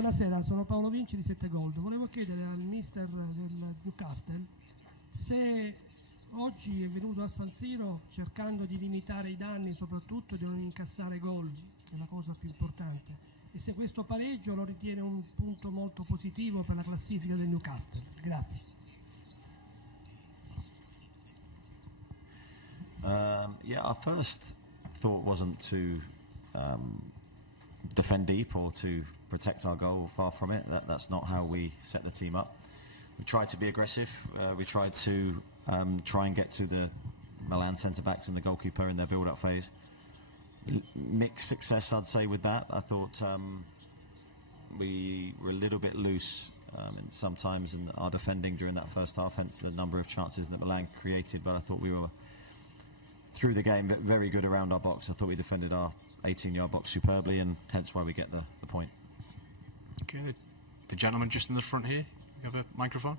Buonasera, sono Paolo Vinci di 7 Gold. Volevo chiedere al mister del Newcastle se oggi è venuto a San Siro cercando di limitare i danni, soprattutto di non incassare gol, che è la cosa più importante, e se questo pareggio lo ritiene un punto molto positivo per la classifica del Newcastle. Grazie. Yeah, our first thought wasn't to defend deep or to protect our goal. Far from it. That's not how we set the team up. We tried to be aggressive. We tried to try and get to the Milan centre-backs and the goalkeeper in their build-up phase. Mixed success, I'd say, with that. I thought we were a little bit loose sometimes in our defending during that first half, hence the number of chances that Milan created, but I thought we were, through the game, very good around our box. I thought we defended our 18-yard box superbly, and hence why we get the point. Okay, the gentleman just in the front here, you have a microphone?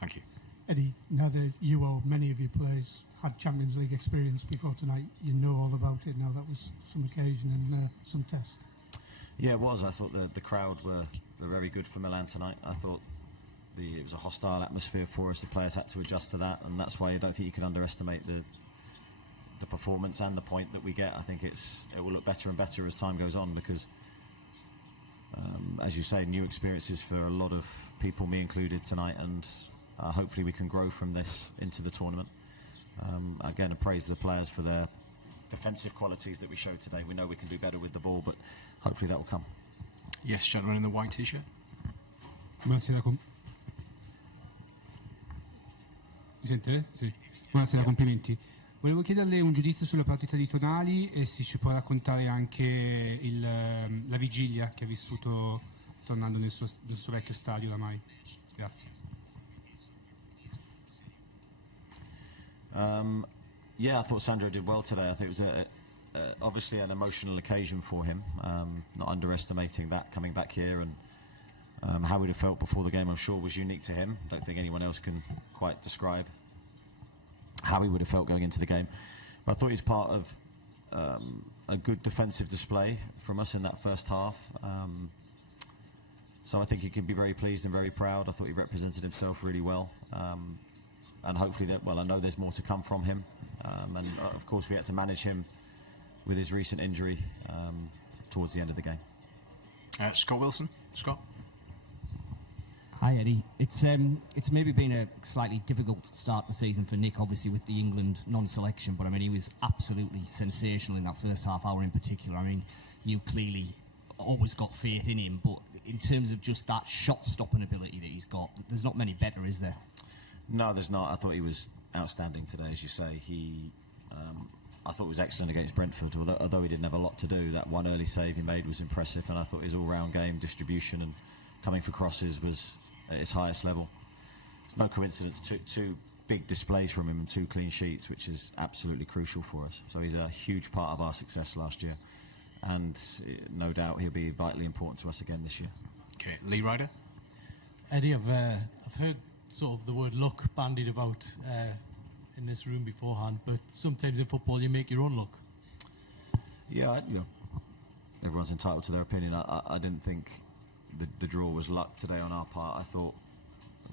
Thank you. Eddie, now that you or many of your players had Champions League experience before tonight, you know all about it now. That was some occasion and some test. Yeah, it was. I thought the crowd were very good for Milan tonight. I thought it was a hostile atmosphere for us. The players had to adjust to that, and that's why I don't think you can underestimate the performance and the point that we get. I think it will look better and better as time goes on, because as you say, new experiences for a lot of people, me included, tonight, and hopefully we can grow from this into the tournament. Again, I praise the players for their defensive qualities that we showed today. We know we can do better with the ball, but hopefully that will come. Yes, gentleman in the white t-shirt. Buonasera, mi sente? Sì. Buonasera, complimenti. Volevo chiederle un giudizio sulla partita di Tonali e se ci può raccontare anche la vigilia che ha vissuto tornando nel suo vecchio stadio oramai. Grazie. Yeah, I thought Sandro did well today. I think it was obviously an emotional occasion for him, not underestimating that coming back here, and how he'd have felt before the game, I'm sure, was unique to him. I don't think anyone else can quite describe how he would have felt going into the game. But I thought he was part of a good defensive display from us in that first half. So I think he can be very pleased and very proud. I thought he represented himself really well. And hopefully I know there's more to come from him. And of course we had to manage him with his recent injury towards the end of the game. Scott Wilson. Scott? Hi Eddie. It's maybe been a slightly difficult start to the season for Nick, obviously with the England non-selection, but I mean he was absolutely sensational in that first half hour in particular. I mean, you clearly always got faith in him, but in terms of just that shot-stopping ability that he's got, there's not many better, is there? No, there's not. I thought he was outstanding today, as you say. I thought he was excellent against Brentford, although he didn't have a lot to do. That one early save he made was impressive, and I thought his all-round game, distribution and coming for crosses was at its highest level. It's no coincidence, two big displays from him and 2 clean sheets, which is absolutely crucial for us. So he's a huge part of our success last year, and no doubt he'll be vitally important to us again this year. Okay, Lee Ryder. Eddie, I've heard sort of the word luck bandied about in this room beforehand, but sometimes in football you make your own luck. Yeah, everyone's entitled to their opinion. I didn't think the draw was luck today on our part. I thought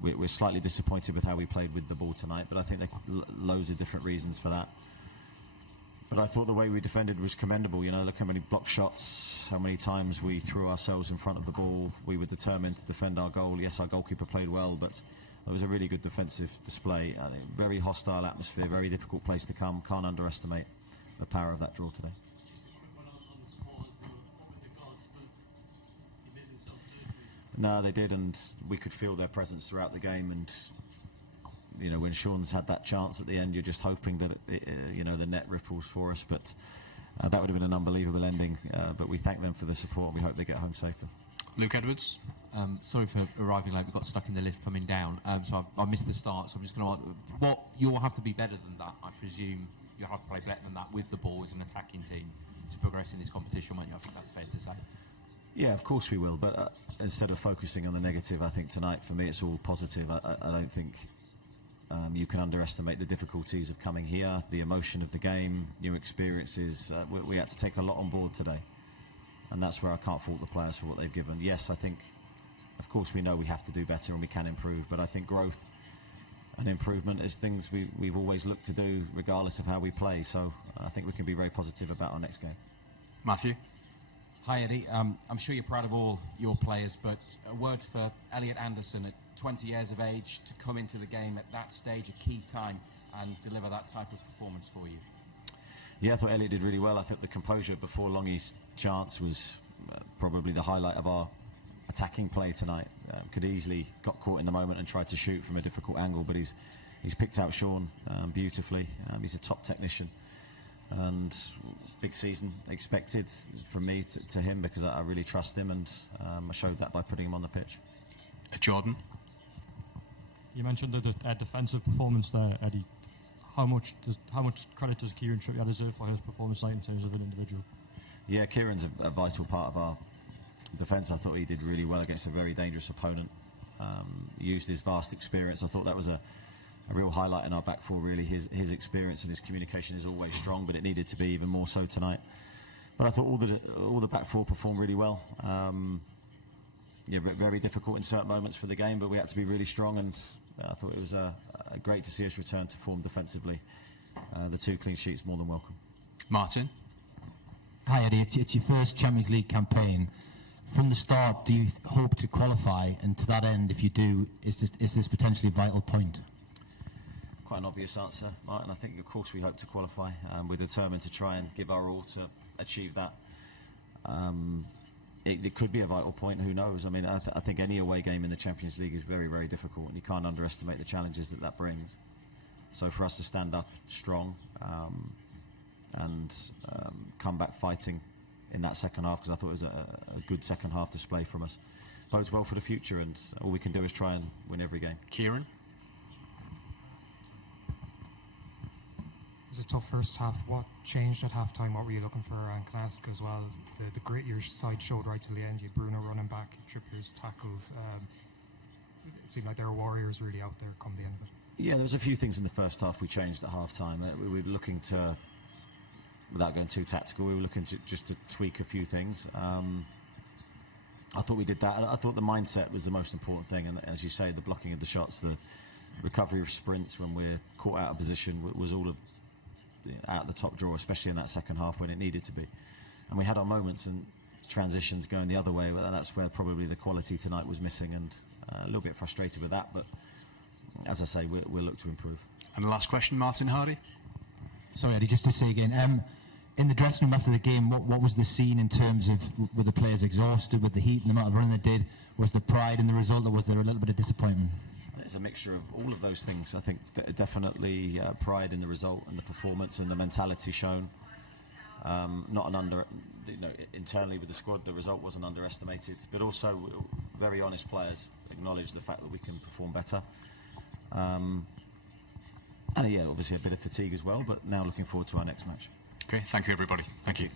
we're slightly disappointed with how we played with the ball tonight, but I think there are loads of different reasons for that. But I thought the way we defended was commendable. You know, look how many block shots, how many times we threw ourselves in front of the ball. We were determined to defend our goal. Yes, our goalkeeper played well, but it was a really good defensive display. I think very hostile atmosphere, very difficult place to come. Can't underestimate the power of that draw today. No, they did, and we could feel their presence throughout the game. And you know, when Sean's had that chance at the end, you're just hoping that the net ripples for us. But that would have been an unbelievable ending. But we thank them for the support, and we hope they get home safer. Luke Edwards. Sorry for arriving late. We got stuck in the lift coming down, so I missed the start. So I'm just going to. What you'll have to be better than that, I presume. You'll have to play better than that with the ball as an attacking team to progress in this competition, won't you? I think that's fair to say. Yeah, of course we will, but instead of focusing on the negative, I think tonight, for me, it's all positive. I don't think you can underestimate the difficulties of coming here, the emotion of the game, new experiences. We had to take a lot on board today. and that's where I can't fault the players for what they've given. Yes, I think, of course, we know we have to do better and we can improve, but I think growth and improvement is things we've always looked to do regardless of how we play. So I think we can be very positive about our next game. Matthew? Hi Eddie, I'm sure you're proud of all your players, but a word for Elliot Anderson at 20 years of age to come into the game at that stage, a key time, and deliver that type of performance for you. Yeah, I thought Elliot did really well. I think the composure before Longy's chance was probably the highlight of our attacking play tonight. Could easily got caught in the moment and tried to shoot from a difficult angle, but he's picked out Sean beautifully. He's a top technician, and big season expected from me to him because I really trust him, and I showed that by putting him on the pitch. Jordan? You mentioned the defensive performance there, Eddie. How much credit does Kieran Trippier deserve for his performance tonight in terms of an individual? Yeah, Kieran's a vital part of our defence. I thought he did really well against a very dangerous opponent. Used his vast experience. I thought that was a real highlight in our back four, really. His experience and his communication is always strong, but it needed to be even more so tonight. But I thought all the back four performed really well. Very difficult in certain moments for the game, but we had to be really strong, and I thought it was great to see us return to form defensively. The 2 clean sheets more than welcome. Martin? Hi Eddie, it's your first Champions League campaign. From the start, do you hope to qualify? And to that end, if you do, is this potentially a vital point? Quite an obvious answer, Martin. I think, of course, we hope to qualify. We're determined to try and give our all to achieve that. It could be a vital point, who knows? I mean, I think any away game in the Champions League is very, very difficult, and you can't underestimate the challenges that brings. So for us to stand up strong and come back fighting in that second half, because I thought it was a good second half display from us, bodes well for the future, and all we can do is try and win every game. Kieran? It was a tough first half. What changed at half time? What were you looking for? And can I ask as well, the grit your side showed right till the end. You had Bruno running back, Trippier's tackles. It seemed like there were warriors really out there come the end of it. Yeah, there was a few things in the first half we changed at half time. We were looking to, without going too tactical, we were looking to just to tweak a few things. I thought we did that. I thought the mindset was the most important thing, and as you say, the blocking of the shots, the recovery of sprints when we're caught out of position was all of out the top drawer, especially in that second half when it needed to be. And we had our moments and transitions going the other way, but that's where probably the quality tonight was missing, and a little bit frustrated with that, but as I say, we'll look to improve. And the last question, Martin Hardy? Sorry Eddie, just to say again, in the dressing room after the game, what was the scene in terms of, were the players exhausted with the heat and the amount of running they did? Was there pride in the result, or was there a little bit of disappointment? It's a mixture of all of those things. I think definitely pride in the result and the performance and the mentality shown. Internally with the squad, the result wasn't underestimated, but also very honest players acknowledge the fact that we can perform better. And obviously a bit of fatigue as well, but now looking forward to our next match. Okay, thank you everybody. Thank you.